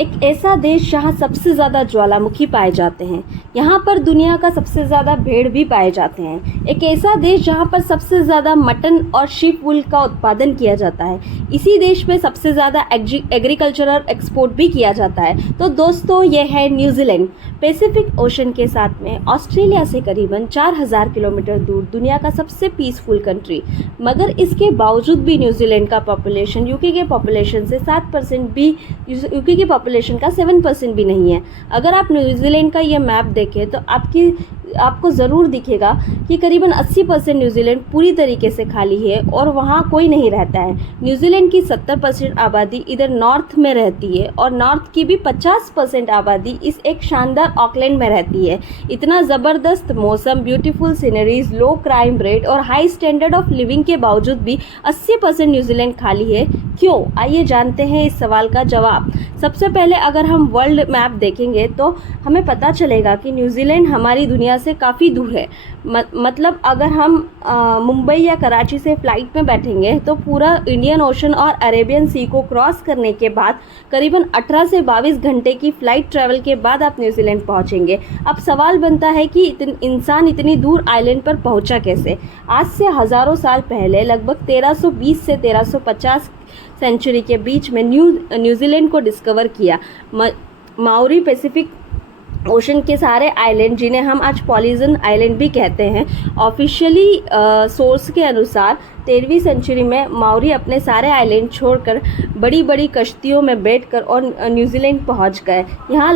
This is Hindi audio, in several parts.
एक ऐसा देश जहाँ सबसे ज़्यादा ज्वालामुखी पाए जाते हैं, यहाँ पर दुनिया का सबसे ज़्यादा भेड़ भी पाए जाते हैं। एक ऐसा देश जहाँ पर सबसे ज़्यादा मटन और शीप वूल का उत्पादन किया जाता है। इसी देश में सबसे ज़्यादा एग्रीकल्चरल एक्सपोर्ट भी किया जाता है। तो दोस्तों, ये है न्यूजीलैंड। पैसिफिक ओशन के साथ में ऑस्ट्रेलिया से करीबन 4000 किलोमीटर दूर दुनिया का सबसे पीसफुल कंट्री। मगर इसके बावजूद भी न्यूजीलैंड का पॉपुलेशन यूके के पॉपुलेशन से 7% भी, यूके की पॉपुलेशन का 7% भी नहीं है। अगर आप न्यूजीलैंड का ये मैप देखें तो आपको ज़रूर दिखेगा कि करीबन 80% न्यूजीलैंड पूरी तरीके से खाली है और वहाँ कोई नहीं रहता है। न्यूजीलैंड की 70% आबादी इधर नॉर्थ में रहती है और नॉर्थ की भी 50% आबादी इस एक शानदार ऑकलैंड में रहती है। इतना ज़बरदस्त मौसम, ब्यूटीफुल सीनरीज, लो क्राइम रेट और हाई स्टैंडर्ड ऑफ लिविंग के बावजूद भी 80% न्यूजीलैंड खाली है। क्यों? आइए जानते हैं इस सवाल का जवाब। सबसे पहले अगर हम वर्ल्ड मैप देखेंगे तो हमें पता चलेगा कि न्यूजीलैंड हमारी दुनिया से काफ़ी दूर है। मतलब अगर हम मुंबई या कराची से फ़्लाइट में बैठेंगे तो पूरा इंडियन ओशन और अरेबियन सी को क्रॉस करने के बाद करीबन 18 से 22 घंटे की फ़्लाइट ट्रैवल के बाद आप न्यूजीलैंड पहुंचेंगे। अब सवाल बनता है कि इंसान इतनी दूर आइलैंड पर पहुंचा कैसे? आज से हज़ारों साल पहले लगभग 1320 से 1350 सेंचुरी के बीच में न्यूजीलैंड को डिस्कवर किया। माओरी पैसिफिक ओशन के सारे आइलैंड, जिन्हें हम आज पॉलीजन आइलैंड भी कहते हैं, ऑफिशियली सोर्स के अनुसार 13वीं सेंचुरी में माओरी अपने सारे आइलैंड छोड़कर बड़ी बड़ी कश्तियों में बैठकर और न्यूजीलैंड पहुंच गए। यह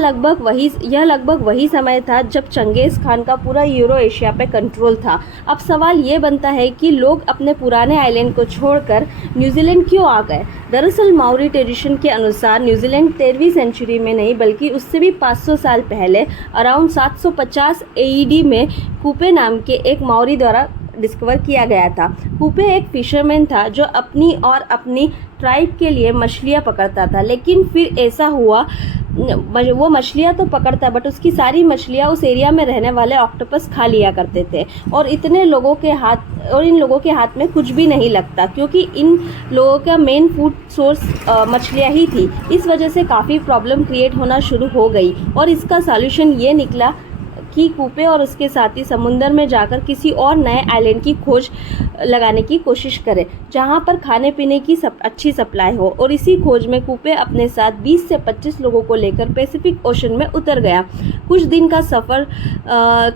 लगभग वही समय था जब चंगेज़ खान का पूरा यूरो एशिया पे कंट्रोल था। अब सवाल ये बनता है कि लोग अपने पुराने आइलैंड को छोड़कर न्यूजीलैंड क्यों आ गए? दरअसल माओरी ट्रेडिशन के अनुसार न्यूजीलैंड 13वीं सेंचुरी में नहीं बल्कि उससे भी 500 साल पहले अराउंड 750 AD में कूपे नाम के एक माओरी द्वारा डिस्कवर किया गया था। कूपे एक फिशरमैन था जो अपनी और अपनी ट्राइब के लिए मछलियाँ पकड़ता था, लेकिन फिर ऐसा हुआ, वो मछलियाँ तो पकड़ता बट उसकी सारी मछलियाँ उस एरिया में रहने वाले ऑक्टोपस खा लिया करते थे और इन लोगों के हाथ में कुछ भी नहीं लगता, क्योंकि इन लोगों का मेन फूड सोर्स मछलियाँ ही थी। इस वजह से काफ़ी प्रॉब्लम क्रिएट होना शुरू हो गई और इसका सॉल्यूशन ये निकला कि कूपे और उसके साथी समुंदर में जाकर किसी और नए आइलैंड की खोज लगाने की कोशिश करें जहां पर खाने पीने की अच्छी सप्लाई हो। और इसी खोज में कूपे अपने साथ 20 से 25 लोगों को लेकर पैसिफिक ओशन में उतर गया। कुछ दिन का सफ़र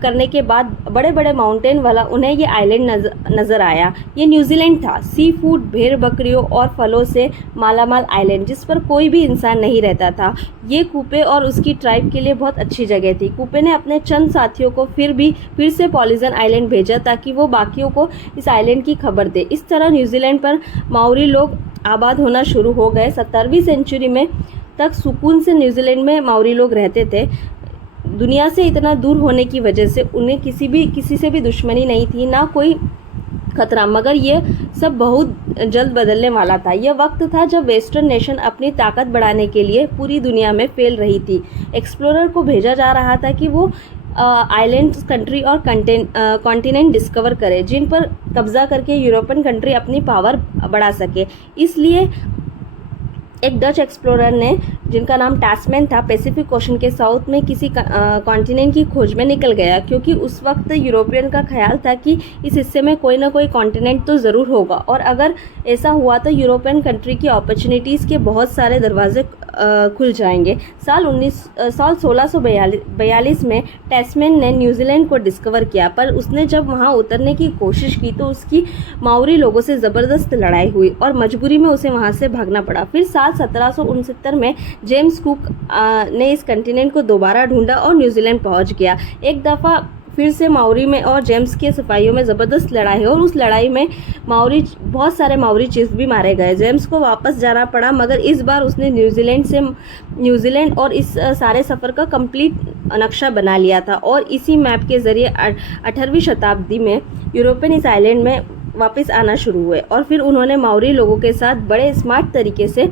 करने के बाद बड़े बड़े माउंटेन वाला उन्हें ये आइलैंड नज़र आया। ये न्यूजीलैंड था, सी फूड, भेड़ बकरियों और फलों से मालामाल आइलैंड जिस पर कोई भी इंसान नहीं रहता था। ये कूपे और उसकी ट्राइब के लिए बहुत अच्छी जगह थी। कूपे ने अपने चंद साथियों को फिर से पॉलीजन आइलैंड भेजा ताकि वो बाकियों को इस आइलैंड की खबर दे। इस तरह न्यूजीलैंड पर माओरी लोग आबाद होना शुरू हो गए। 17वीं सेंचुरी में तक सुकून से न्यूजीलैंड में माओरी लोग रहते थे। दुनिया से इतना दूर होने की वजह से उन्हें किसी से भी दुश्मनी नहीं थी, ना कोई खतरा। मगर ये सब बहुत जल्द बदलने वाला था। यह वक्त था जब वेस्टर्न नेशन अपनी ताकत बढ़ाने के लिए पूरी दुनिया में फैल रही थी। एक्सप्लोरर को भेजा जा रहा था कि वो आइलैंड, कंट्री और कॉन्टिनेंट डिस्कवर करे जिन पर कब्जा करके यूरोपियन कंट्री अपनी पावर बढ़ा सके। इसलिए एक डच एक्सप्लोरर ने, जिनका नाम टैस्मैन था, पैसिफिक ओशन के साउथ में किसी कॉन्टिनेंट की खोज में निकल गया, क्योंकि उस वक्त यूरोपियन का ख्याल था कि इस हिस्से में कोई ना कोई कॉन्टिनेंट तो ज़रूर होगा और अगर ऐसा हुआ तो यूरोपियन कंट्री की अपॉर्चुनिटीज़ के बहुत सारे दरवाजे खुल जाएंगे। साल 1642 में टैस्मैन ने न्यूजीलैंड को डिस्कवर किया, पर उसने जब वहां उतरने की कोशिश की तो उसकी माओरी लोगों से ज़बरदस्त लड़ाई हुई और मजबूरी में उसे वहां से भागना पड़ा। फिर साल 1769 में जेम्स कुक ने इस कॉन्टिनेंट को दोबारा ढूंढा और न्यूजीलैंड पहुंच गया। एक दफ़ा फिर से माओरी में और जेम्स के सिपाहियों में ज़बरदस्त लड़ाई और उस लड़ाई में बहुत सारे माओरी चीफ भी मारे गए। जेम्स को वापस जाना पड़ा, मगर इस बार उसने न्यूजीलैंड और इस सारे सफ़र का कंप्लीट नक्शा बना लिया था और इसी मैप के ज़रिए 18वीं शताब्दी में यूरोपियन इस आइलैंड में वापस आना शुरू हुए और फिर उन्होंने माओरी लोगों के साथ बड़े स्मार्ट तरीके से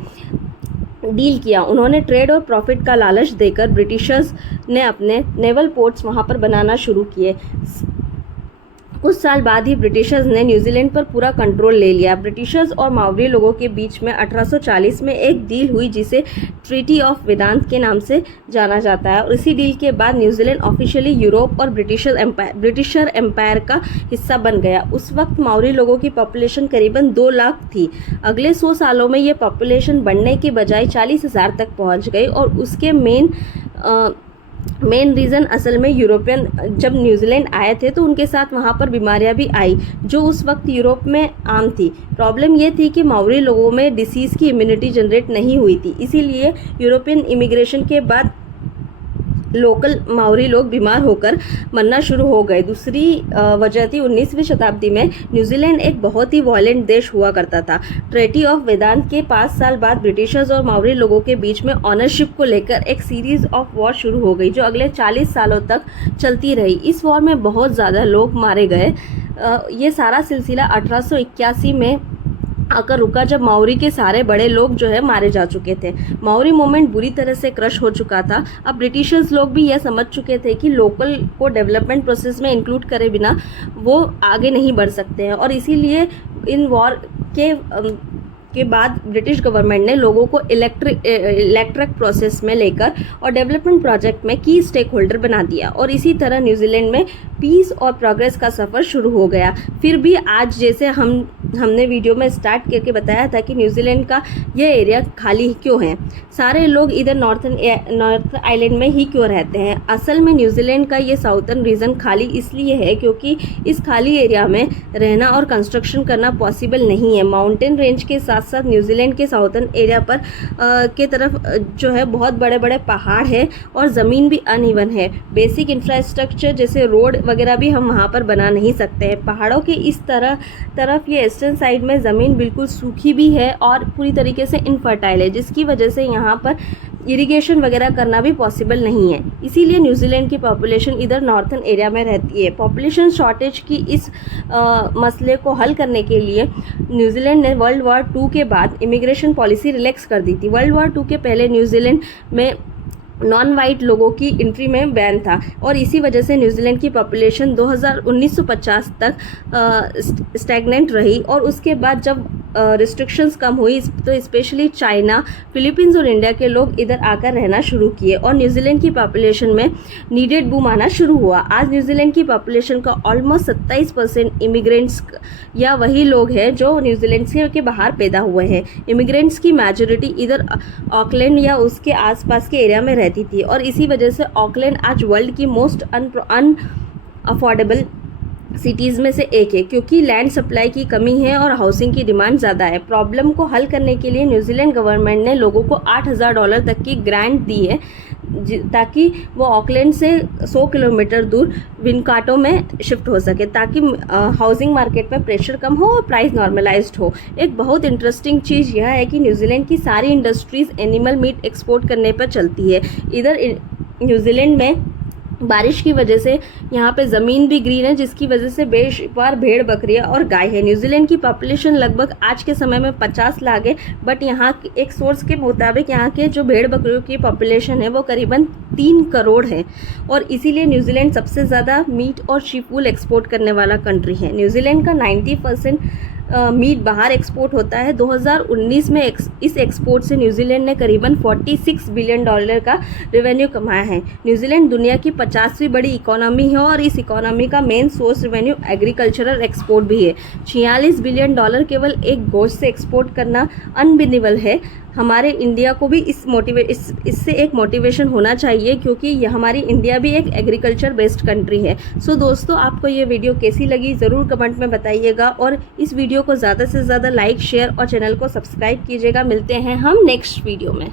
डील किया। उन्होंने ट्रेड और प्रॉफिट का लालच देकर ब्रिटिशर्स ने अपने नेवल पोर्ट्स वहां पर बनाना शुरू किए। कुछ साल बाद ही ब्रिटिशर्स ने न्यूजीलैंड पर पूरा कंट्रोल ले लिया। ब्रिटिशर्स और माओरी लोगों के बीच में 1840 में एक डील हुई जिसे ट्रीटी ऑफ वेदांत के नाम से जाना जाता है और इसी डील के बाद न्यूजीलैंड ऑफिशियली यूरोप और ब्रिटिशर एम्पायर का हिस्सा बन गया। उस वक्त माओरी लोगों की पॉपुलेशन करीबन 2 लाख थी। अगले 100 सालों में ये पॉपुलेशन बढ़ने के बजाय 40,000 तक पहुंच गई और उसके मेन रीज़न असल में यूरोपियन जब न्यूजीलैंड आए थे तो उनके साथ वहाँ पर बीमारियाँ भी आई जो उस वक्त यूरोप में आम थी। प्रॉब्लम ये थी कि माओरी लोगों में डिसीज़ की इम्यूनिटी जनरेट नहीं हुई थी, इसीलिए यूरोपियन इमिग्रेशन के बाद लोकल माओरी लोग बीमार होकर मरना शुरू हो गए। दूसरी वजह थी 19वीं शताब्दी में न्यूजीलैंड एक बहुत ही वॉयलेंट देश हुआ करता था। ट्रीटी ऑफ वेदांत के 5 साल बाद ब्रिटिशर्स और माओरी लोगों के बीच में ऑनरशिप को लेकर एक सीरीज ऑफ वॉर शुरू हो गई जो अगले 40 सालों तक चलती रही। इस वॉर में बहुत ज़्यादा लोग मारे गए। ये सारा सिलसिला 1881 में आकर रुका जब माओरी के सारे बड़े लोग जो है मारे जा चुके थे। माओरी मूवमेंट बुरी तरह से क्रश हो चुका था। अब ब्रिटिशर्स लोग भी यह समझ चुके थे कि लोकल को डेवलपमेंट प्रोसेस में इंक्लूड करे बिना वो आगे नहीं बढ़ सकते हैं और इसीलिए इन वॉर के बाद ब्रिटिश गवर्नमेंट ने लोगों को इलेक्ट्रिक प्रोसेस में लेकर और डेवलपमेंट प्रोजेक्ट में की स्टेक होल्डर बना दिया और इसी तरह न्यूजीलैंड में पीस और प्रोग्रेस का सफ़र शुरू हो गया। फिर भी आज जैसे हमने वीडियो में स्टार्ट करके बताया था कि न्यूजीलैंड का यह एरिया खाली क्यों है, सारे लोग इधर नॉर्थ आइलैंड में ही क्यों रहते हैं। असल में न्यूजीलैंड का ये साउथर्न रीजन खाली इसलिए है क्योंकि इस खाली एरिया में रहना और कंस्ट्रक्शन करना पॉसिबल नहीं है। माउंटेन रेंज के साथ साथ न्यूजीलैंड के साउथर्न एरिया पर के तरफ जो है बहुत बड़े बड़े पहाड़ है और ज़मीन भी अनइवन है। बेसिक इंफ्रास्ट्रक्चर जैसे रोड वगैरह भी हम वहाँ पर बना नहीं सकते हैं। पहाड़ों के इस तरफ ये ईस्टर्न साइड में ज़मीन बिल्कुल सूखी भी है और पूरी तरीके से इनफर्टाइल है, जिसकी वजह से यहाँ पर इरिगेशन वगैरह करना भी पॉसिबल नहीं है। इसीलिए न्यूजीलैंड की पॉपुलेशन इधर नॉर्थन एरिया में रहती है। पॉपुलेशन शॉर्टेज की इस मसले को हल करने के लिए न्यूजीलैंड ने वर्ल्ड वॉर 2 के बाद इमिग्रेशन पॉलिसी रिलैक्स कर दी थी। वर्ल्ड वॉर 2 के पहले न्यूजीलैंड में नॉन वाइट लोगों की एंट्री में बैन था और इसी वजह से न्यूजीलैंड की पॉपुलेशन 1950 तक स्टैग्नेंट रही और उसके बाद जब रिस्ट्रिक्शंस कम हुई तो स्पेशली चाइना, फिलीपींस और इंडिया के लोग इधर आकर रहना शुरू किए और न्यूजीलैंड की पॉपुलेशन में नीडेड बूम आना शुरू हुआ। आज न्यूजीलैंड की पॉपुलेशन का ऑलमोस्ट 27% इमिग्रेंट्स या वही लोग हैं जो न्यूजीलैंड से के बाहर पैदा हुए हैं। इमिग्रेंट्स की मेजॉरिटी इधर ऑकलैंड या उसके आसपास के एरिया में रहती थी और इसी वजह से ऑकलैंड आज वर्ल्ड की मोस्ट अनअफोर्डेबल सिटीज़ में से एक है क्योंकि लैंड सप्लाई की कमी है और हाउसिंग की डिमांड ज़्यादा है। प्रॉब्लम को हल करने के लिए न्यूजीलैंड गवर्नमेंट ने लोगों को $8,000 तक की ग्रांट दी है ताकि वो ऑकलैंड से 100 किलोमीटर दूर विनकाटो में शिफ्ट हो सके ताकि हाउसिंग मार्केट में प्रेशर कम हो और प्राइस नॉर्मलाइज्ड हो। एक बहुत इंटरेस्टिंग चीज़ यह है कि न्यूजीलैंड की सारी इंडस्ट्रीज़ एनिमल मीट एक्सपोर्ट करने पर चलती है। इधर न्यूजीलैंड में बारिश की वजह से यहाँ पे ज़मीन भी ग्रीन है जिसकी वजह से बेशुमार भेड़ बकरियाँ और गाय है। न्यूजीलैंड की पॉपुलेशन लगभग आज के समय में 50 लाख है बट यहाँ एक सोर्स के मुताबिक यहाँ के जो भेड़ बकरियों की पॉपुलेशन है वो करीबन 3 करोड़ है और इसीलिए न्यूजीलैंड सबसे ज़्यादा मीट और शीप वूल एक्सपोर्ट करने वाला कंट्री है। न्यूजीलैंड का 90% मीट बाहर एक्सपोर्ट होता है। 2019 में इस एक्सपोर्ट से न्यूजीलैंड ने करीबन $46 बिलियन का रेवेन्यू कमाया है। न्यूजीलैंड दुनिया की 50वीं बड़ी इकोनॉमी है और इस इकोनॉमी का main source revenue agricultural export भी है। $46 बिलियन केवल एक गोश्त से एक्सपोर्ट करना अनबिलीवेबल है। हमारे इंडिया को भी इससे एक मोटिवेशन होना चाहिए क्योंकि हमारी इंडिया भी एक एग्रीकल्चर बेस्ड कंट्री है। सो दोस्तों, आपको ये वीडियो कैसी लगी ज़रूर कमेंट में बताइएगा और इस वीडियो को ज़्यादा से ज़्यादा लाइक, शेयर और चैनल को सब्सक्राइब कीजिएगा। मिलते हैं हम नेक्स्ट वीडियो में।